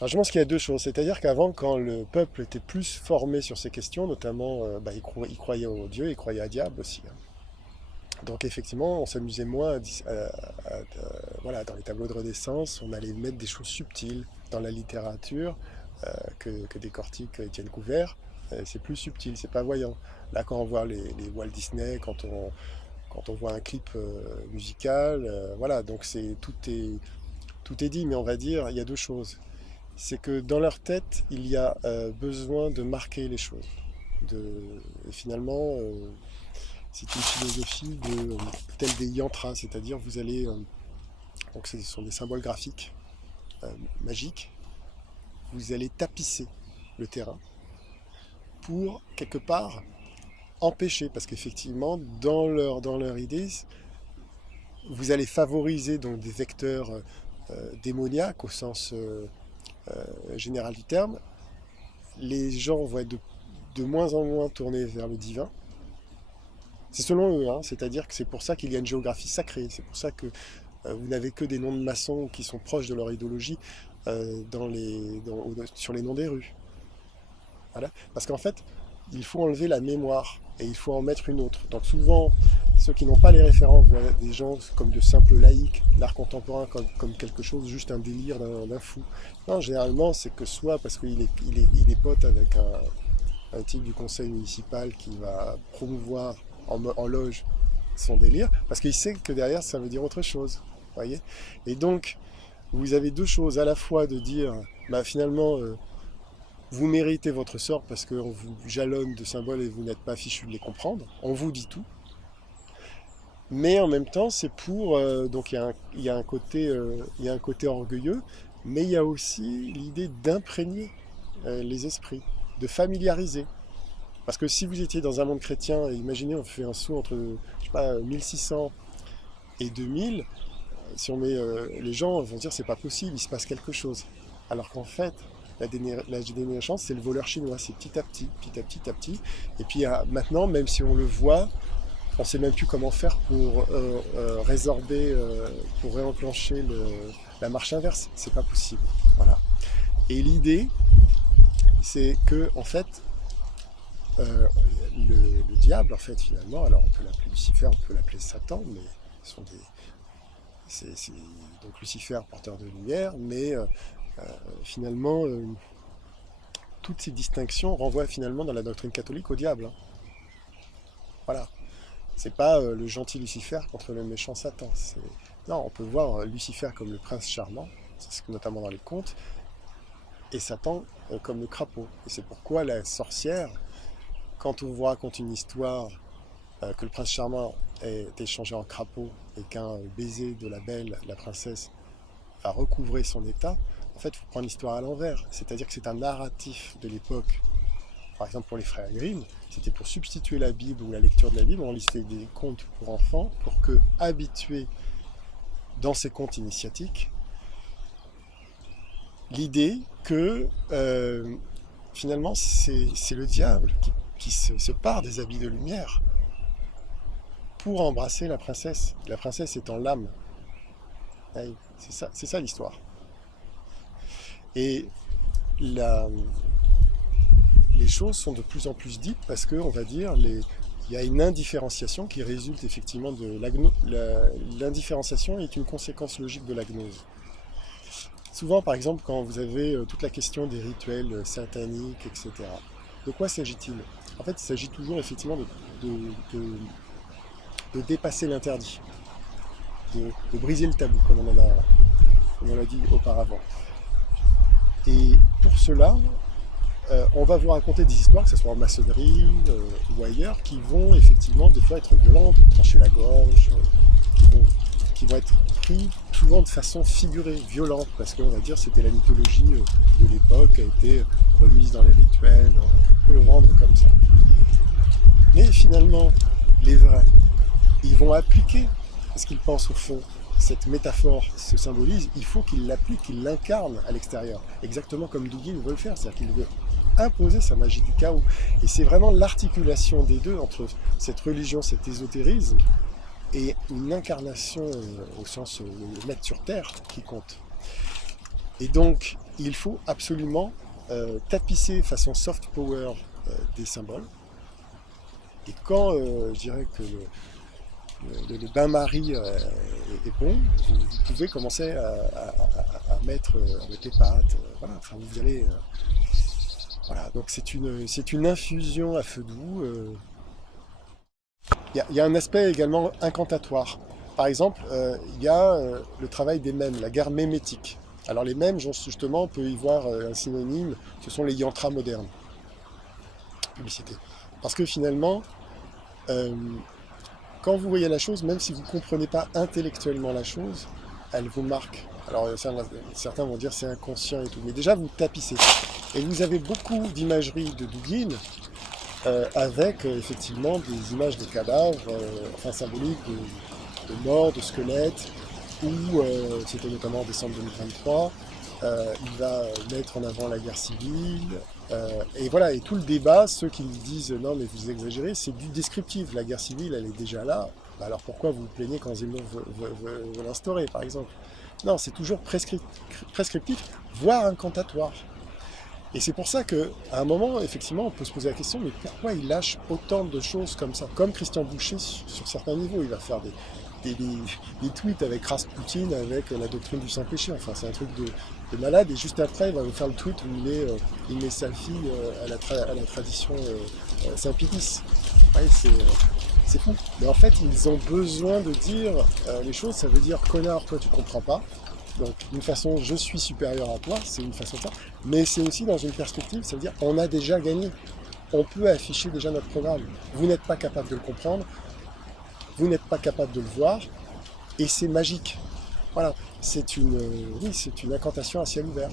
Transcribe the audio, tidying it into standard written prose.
Alors je pense qu'il y a deux choses. C'est-à-dire qu'avant, quand le peuple était plus formé sur ces questions, notamment, il croyait au Dieu, il croyait à diable aussi, hein. Donc effectivement, on s'amusait moins voilà, dans les tableaux de Renaissance, on allait mettre des choses subtiles dans la littérature que décortique Étienne Couvert. C'est plus subtil, c'est pas voyant. Là, quand on voit les Walt Disney, quand on voit un clip musical, voilà, donc tout est dit, mais on va dire, il y a deux choses. C'est que dans leur tête, il y a besoin de marquer les choses. De, et finalement, c'est une philosophie telle des yantras, c'est-à-dire vous allez, donc ce sont des symboles graphiques magiques, vous allez tapisser le terrain pour quelque part empêcher, parce qu'effectivement, dans leur idée, vous allez favoriser donc des vecteurs démoniaques au sens général du terme. Les gens vont être de moins en moins tournés vers le divin. C'est selon eux, hein, c'est-à-dire que c'est pour ça qu'il y a une géographie sacrée, c'est pour ça que vous n'avez que des noms de maçons qui sont proches de leur idéologie sur les noms des rues. Voilà. Parce qu'en fait, il faut enlever la mémoire et il faut en mettre une autre. Donc souvent, ceux qui n'ont pas les références voient des gens comme de simples laïcs, l'art contemporain comme quelque chose, juste un délire d'un fou. Non, généralement, c'est que soit parce qu'il est pote avec un type du conseil municipal qui va promouvoir en loge son délire, parce qu'il sait que derrière, ça veut dire autre chose. Voyez. Et donc, vous avez deux choses, à la fois de dire, bah, finalement, vous méritez votre sort parce qu'on vous jalonne de symboles et vous n'êtes pas fichu de les comprendre. On vous dit tout. Mais en même temps, c'est pour... donc il y a un côté orgueilleux, mais il y a aussi l'idée d'imprégner les esprits, de familiariser. Parce que si vous étiez dans un monde chrétien, imaginez on fait un saut entre, je sais pas, 1600 et 2000, si on met les gens vont dire c'est pas possible, il se passe quelque chose. Alors qu'en fait, la dernière chance, c'est le voleur chinois, c'est petit à petit, petit à petit, petit à petit. Et puis maintenant, même si on le voit, on ne sait même plus comment faire pour résorber, pour réenclencher la marche inverse. C'est pas possible. Voilà. Et l'idée, c'est que en fait, le diable, en fait, finalement, alors on peut l'appeler Lucifer, on peut l'appeler Satan, mais ce sont des, c'est donc Lucifer, porteur de lumière, mais finalement, toutes ces distinctions renvoient finalement dans la doctrine catholique au diable, hein. Voilà. C'est pas le gentil Lucifer contre le méchant Satan. Non, on peut voir Lucifer comme le prince charmant, notamment dans les contes, et Satan comme le crapaud. Et c'est pourquoi la sorcière, quand on vous raconte une histoire que le prince charmant est échangé en crapaud et qu'un baiser de la belle, la princesse, va recouvrer son état, en fait, il faut prendre l'histoire à l'envers. C'est-à-dire que c'est un narratif de l'époque. Par exemple, pour les frères Grimm, c'était pour substituer la Bible ou la lecture de la Bible, on listait des contes pour enfants pour que, habitués dans ces contes initiatiques, l'idée que finalement c'est le diable qui se part des habits de lumière pour embrasser la princesse étant l'âme. C'est ça l'histoire. Et la, les choses sont de plus en plus dites parce que, on va dire, il y a une indifférenciation qui résulte effectivement de l'indifférenciation est une conséquence logique de la gnose. Souvent, par exemple, quand vous avez toute la question des rituels sataniques, etc., de quoi s'agit-il? En fait, il s'agit toujours effectivement de, de, de dépasser l'interdit, de briser le tabou, comme on l'a dit auparavant. Et pour cela, on va vous raconter des histoires, que ce soit en maçonnerie ou ailleurs, qui vont effectivement des fois être violentes, trancher la gorge, qui vont être pris souvent de façon figurée, violente, parce qu'on va dire c'était la mythologie de l'époque, a été remise dans les rituels, on peut le vendre comme ça. Mais finalement, les vrais, ils vont appliquer ce qu'ils pensent au fond. Cette métaphore se symbolise, il faut qu'ils l'appliquent, qu'ils l'incarnent à l'extérieur, exactement comme Dugin veut le faire, c'est-à-dire qu'il veut imposer sa magie du chaos. Et c'est vraiment l'articulation des deux entre cette religion, cet ésotérisme, et une incarnation au sens le mettre sur terre qui compte. Et donc, il faut absolument tapisser façon soft power des symboles. Et quand je dirais que le bain-marie est bon, vous pouvez commencer à mettre les pâtes. Voilà, enfin, vous allez. Voilà, donc c'est une infusion à feu doux. Il y a un aspect également incantatoire. Par exemple, il y a le travail des mèmes, la guerre mémétique. Alors les mèmes, justement, on peut y voir un synonyme, ce sont les yantras modernes, publicité. Parce que finalement, euh, quand vous voyez la chose, même si vous ne comprenez pas intellectuellement la chose, elle vous marque. Alors certains vont dire c'est inconscient et tout, mais déjà vous tapissez. Et vous avez beaucoup d'imagerie de Dugin avec effectivement des images de cadavres, enfin symboliques de morts, de squelettes, où c'était notamment en décembre 2023. Il va mettre en avant la guerre civile. Et voilà, et tout le débat, ceux qui disent non mais vous exagérez, c'est du descriptif. La guerre civile, elle est déjà là. Bah alors pourquoi vous vous plaignez quand Zemmour veut l'instaurer, par exemple? Non, c'est toujours prescriptif, voire incantatoire. Et c'est pour ça qu'à un moment, effectivement, on peut se poser la question, mais pourquoi il lâche autant de choses comme ça? Comme Christian Boucher, sur certains niveaux, il va faire des tweets avec Rasputin, avec la doctrine du sans-péché. Enfin, c'est un truc de malade. Et juste après, il va vous faire le tweet où il met sa fille à la tradition Saint-Pédis. Ouais, c'est fou. Mais en fait, ils ont besoin de dire les choses. Ça veut dire, connard, toi, tu comprends pas. Donc, d'une façon, je suis supérieur à toi, c'est une façon de faire. Mais c'est aussi dans une perspective, ça veut dire, on a déjà gagné. On peut afficher déjà notre programme. Vous n'êtes pas capable de le comprendre, vous n'êtes pas capable de le voir, et c'est magique. Voilà, oui, c'est une incantation à ciel ouvert.